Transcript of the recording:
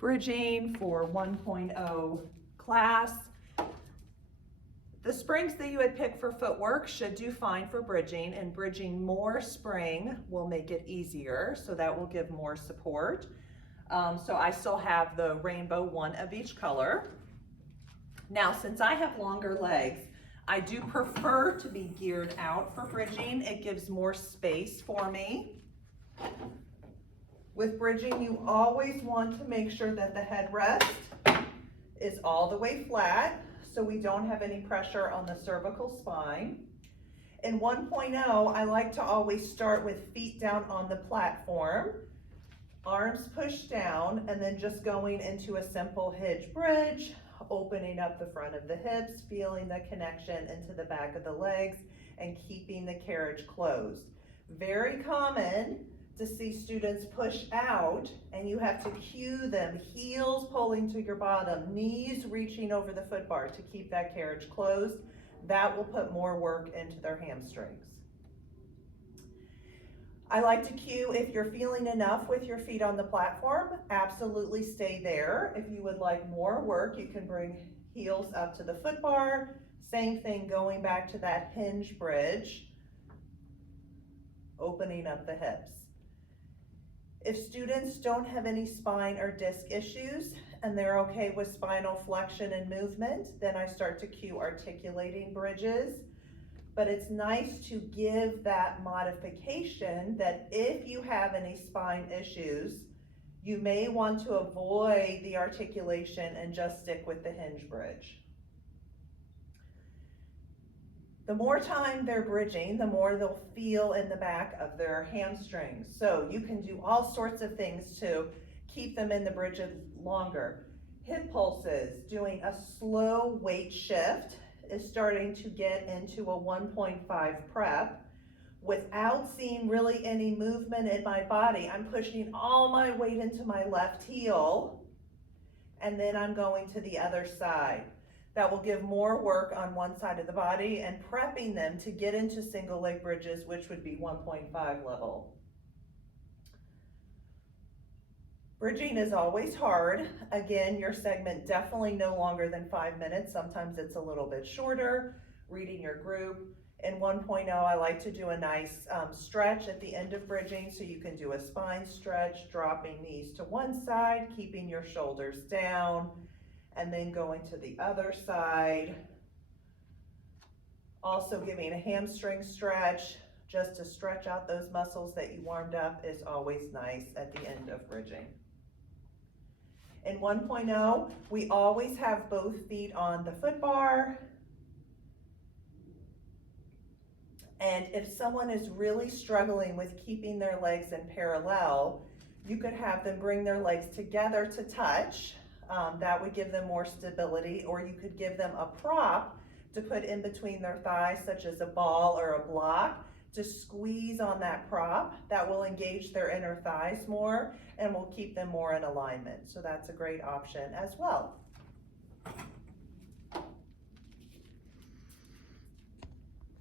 bridging for 1.0 class. The springs that you would pick for footwork should do fine for bridging, and bridging more spring will make it easier, so that will give more support. So I still have the rainbow, one of each color. Now, since I have longer legs, I do prefer to be geared out for bridging. It gives more space for me. With bridging, you always want to make sure that the headrest is all the way flat, so we don't have any pressure on the cervical spine. In 1.0, I like to always start with feet down on the platform, arms pushed down, and then just going into a simple hinge bridge, opening up the front of the hips, feeling the connection into the back of the legs, and keeping the carriage closed. Very common to see students push out, and you have to cue them, heels pulling to your bottom, knees reaching over the foot bar to keep that carriage closed. That will put more work into their hamstrings. I like to cue if you're feeling enough with your feet on the platform, absolutely stay there. If you would like more work, you can bring heels up to the foot bar. Same thing, going back to that hinge bridge, opening up the hips. If students don't have any spine or disc issues and they're okay with spinal flexion and movement, then I start to cue articulating bridges. But it's nice to give that modification that if you have any spine issues, you may want to avoid the articulation and just stick with the hinge bridge. The more time they're bridging, the more they'll feel in the back of their hamstrings. So you can do all sorts of things to keep them in the bridges longer. Hip pulses, doing a slow weight shift is starting to get into a 1.5 prep without seeing really any movement in my body. I'm pushing all my weight into my left heel, and then I'm going to the other side. That will give more work on one side of the body and prepping them to get into single leg bridges, which would be 1.5 level. Bridging is always hard. Again, your segment definitely no longer than 5 minutes. Sometimes it's a little bit shorter, reading your group. In 1.0, I like to do a nice stretch at the end of bridging, so you can do a spine stretch, dropping knees to one side, keeping your shoulders down, and then going to the other side. Also giving a hamstring stretch, just to stretch out those muscles that you warmed up, is always nice at the end of bridging. In 1.0, we always have both feet on the foot bar. And if someone is really struggling with keeping their legs in parallel, you could have them bring their legs together to touch. That would give them more stability, or you could give them a prop to put in between their thighs, such as a ball or a block, to squeeze on that prop. That will engage their inner thighs more and will keep them more in alignment. So that's a great option as well.